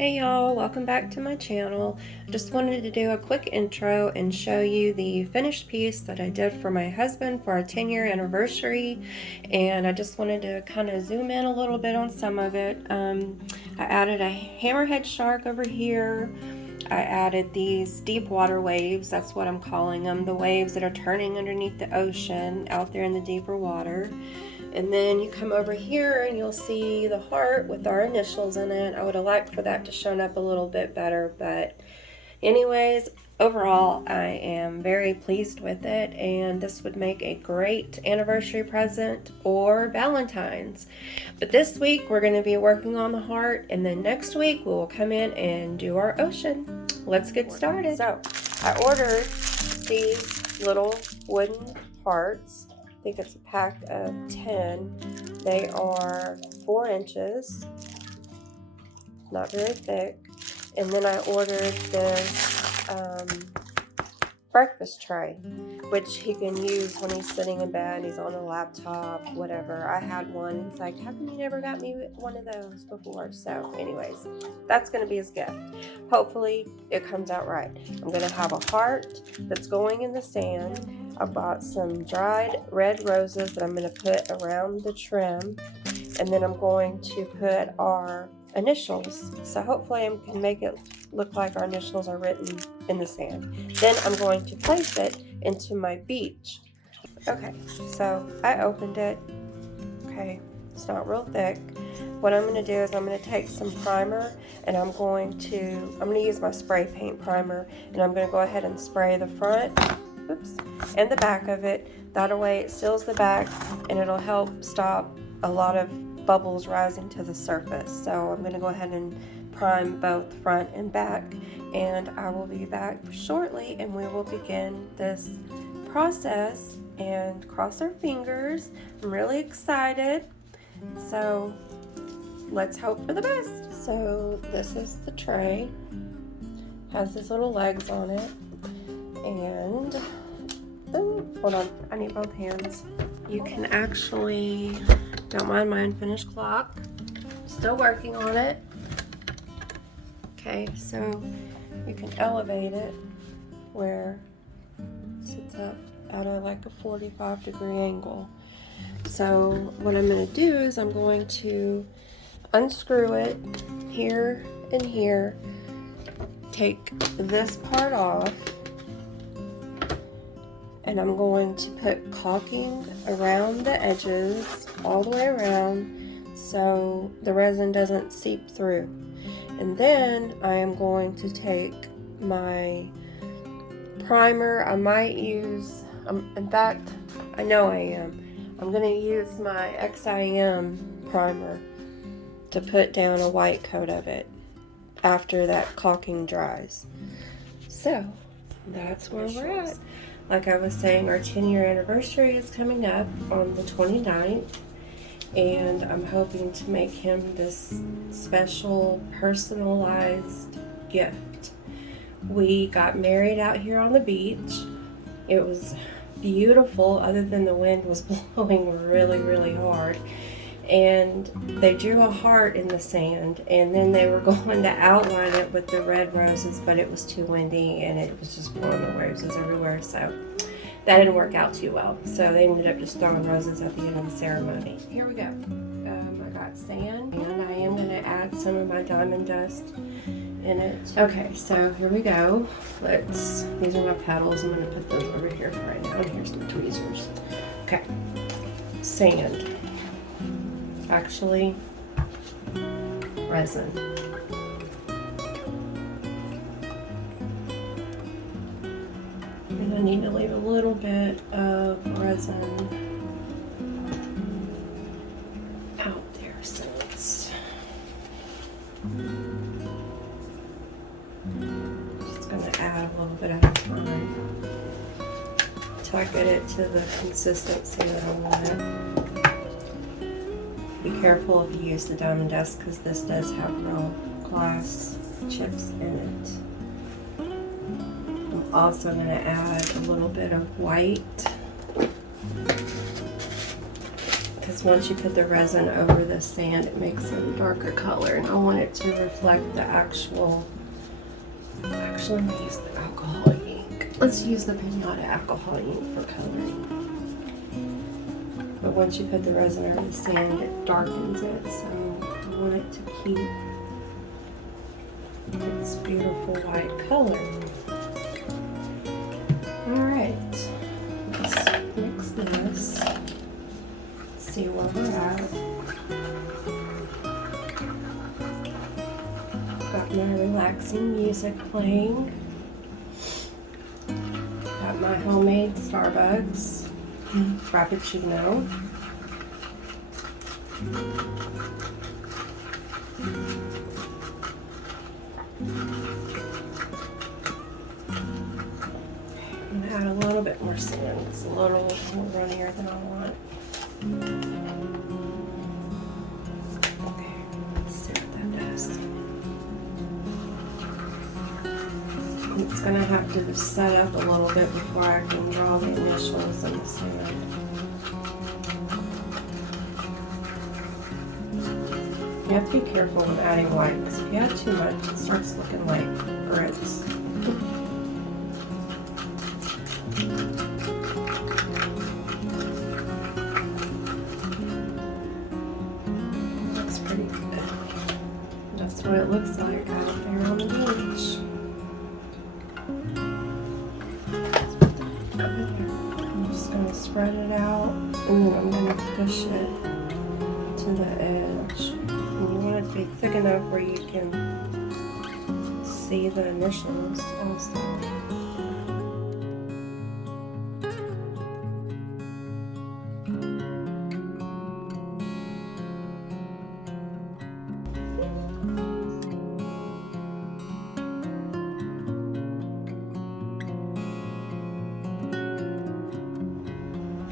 Hey y'all, welcome back to my channel. I just wanted to do a quick intro and show you the finished piece that I did for my husband for our 10-year anniversary, and I just wanted to kind of zoom in a little bit on some of it. I added a hammerhead shark over here. I added these deep water waves, that's what I'm calling them, the waves that are turning underneath the ocean out there in the deeper water. And then you come over here and you'll see the heart with our initials in it. I would have liked for that to shown up a little bit better, but anyways, overall I am very pleased with it, and this would make a great anniversary present or Valentine's. But this week we're going to be working on the heart, and then next week we will come in and do our ocean. Let's get started. So I ordered these little wooden hearts. I think it's a pack of 10. They are 4 inches, not very thick. And then I ordered this breakfast tray, which he can use when he's sitting in bed, he's on a laptop, whatever. I had one. He's like, how come you never got me one of those before? So anyways, that's going to be his gift. Hopefully it comes out right. I'm going to have a heart that's going in the sand. I bought some dried red roses that I'm going to put around the trim, and then I'm going to put our initials. So hopefully I can make it look like our initials are written in the sand. Then I'm going to place it into my beach. Okay, so I opened it. Okay, it's not real thick. What I'm going to do is I'm going to take some primer, and I'm going to use my spray paint primer, and I'm going to go ahead and spray the front, and the back of it. That way it seals the back, and it'll help stop a lot of bubbles rising to the surface. So I'm going to go ahead and prime both front and back, and I will be back shortly and we will begin this process and cross our fingers. I'm really excited, so let's hope for the best. So this is the tray, has these little legs on it, and hold on, I need both hands. You can actually, don't mind my unfinished clock, still working on it. Okay, so you can elevate it where it sits up at like a 45-degree angle. So what I'm going to do is I'm going to unscrew it here and here, take this part off, and I'm going to put caulking around the edges all the way around so the resin doesn't seep through. And then I am going to take my primer. I might use, in fact, I know I am. I'm going to use my XIM primer to put down a white coat of it after that caulking dries. So that's where we're at. Like I was saying, our 10-year anniversary is coming up on the 29th. And I'm hoping to make him this special personalized gift. We got married out here on the beach. It was beautiful, other than the wind was blowing really, really hard. And they drew a heart in the sand, and then they were going to outline it with the red roses, but it was too windy and it was just blowing the roses everywhere, so that didn't work out too well. So they ended up just throwing roses at the end of the ceremony. Here we go. I got sand, and I am going to add some of my diamond dust in it. Okay, so here we go. These are my petals. I'm going to put those over here for right now. And here's the tweezers. Okay, sand. Actually, resin. And I need to leave a little bit of resin out there, so it's just going to add a little bit at a time until I get it to the consistency that I want it. Be careful if you use the diamond dust, because this does have real glass chips in it. I'm also going to add a little bit of white, because once you put the resin over the sand, it makes a darker color, and I want it to reflect the actual. Actually, I'm gonna use the alcohol ink. Let's use the Pinata alcohol ink for coloring. But once you put the resin over the sand, it darkens it, so I want it to keep its beautiful white color. Alright, let's mix this, see where we're at. Got my relaxing music playing. Got my homemade Starbucks Frappuccino. I'm gonna add a little bit more sand. It's a little more runnier than I want. Okay, let's see what that does. It's gonna have to set up a little bit before I can draw the initials in the sand. You have to be careful when adding white, because if you add too much, it starts looking like grits. Looks pretty good. That's what it looks like out there on the beach. I'm just going to spread it out, and then I'm going to push it to the edge. And you want it to be thick enough where you can see the initials also.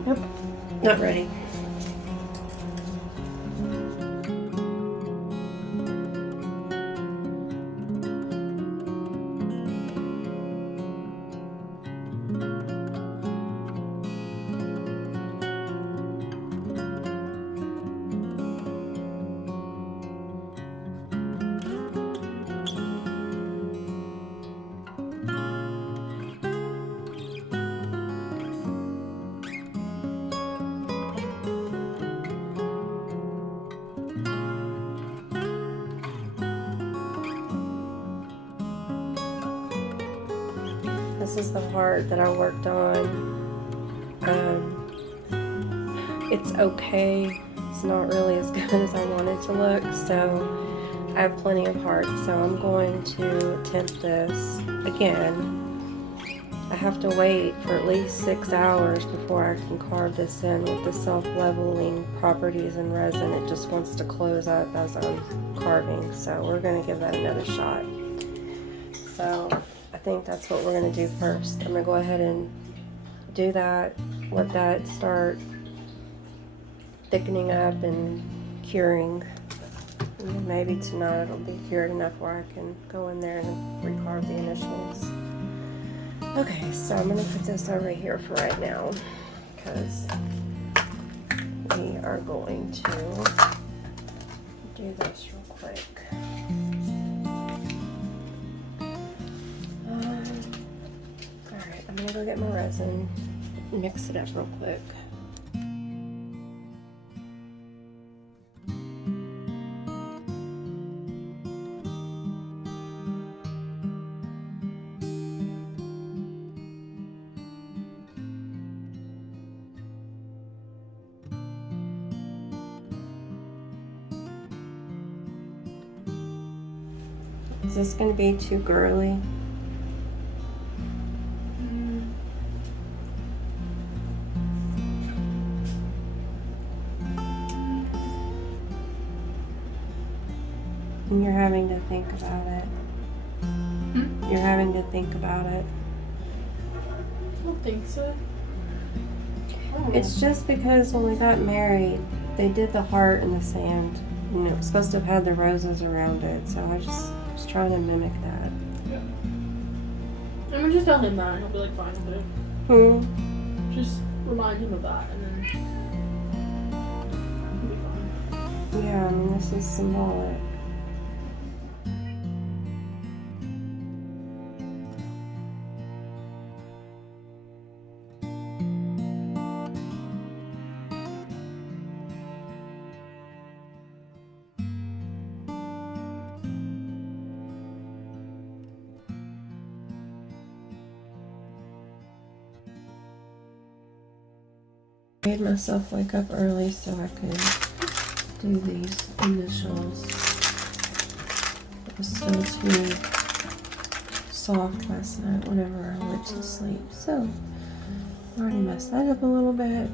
Nope, not ready. This is the heart that I worked on. It's okay. It's not really as good as I want it to look, so I have plenty of hearts. So I'm going to attempt this again. I have to wait for at least 6 hours before I can carve this in with the self-leveling properties in resin. It just wants to close up as I'm carving, so we're going to give that another shot. So I think that's what we're going to do first. I'm going to go ahead and do that, let that start thickening up and curing. And maybe tonight it'll be cured enough where I can go in there and recarve the initials. Okay, so I'm going to put this over here for right now, because we are going to do this real quick. Alright, I'm going to go get my resin, mix it up real quick. Is this going to be too girly? And you're having to think about it. You're having to think about it. I don't think so. It's just because when we got married, they did the heart in the sand. You know, it's supposed to have had the roses around it, so I just was trying to mimic that. Yeah. I'm gonna just tell him that and he'll be like fine with it. Just remind him of that and then Yeah, I mean, this is symbolic. I made myself wake up early so I could do these initials. It was still too soft last night whenever I went to sleep. So I already messed that up a little bit.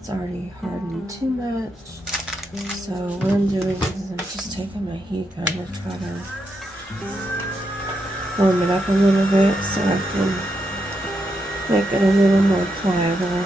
It's already hardened too much. So what I'm doing is I'm just taking my heat gun to try to warm it up a little bit so I can make it a little more pliable.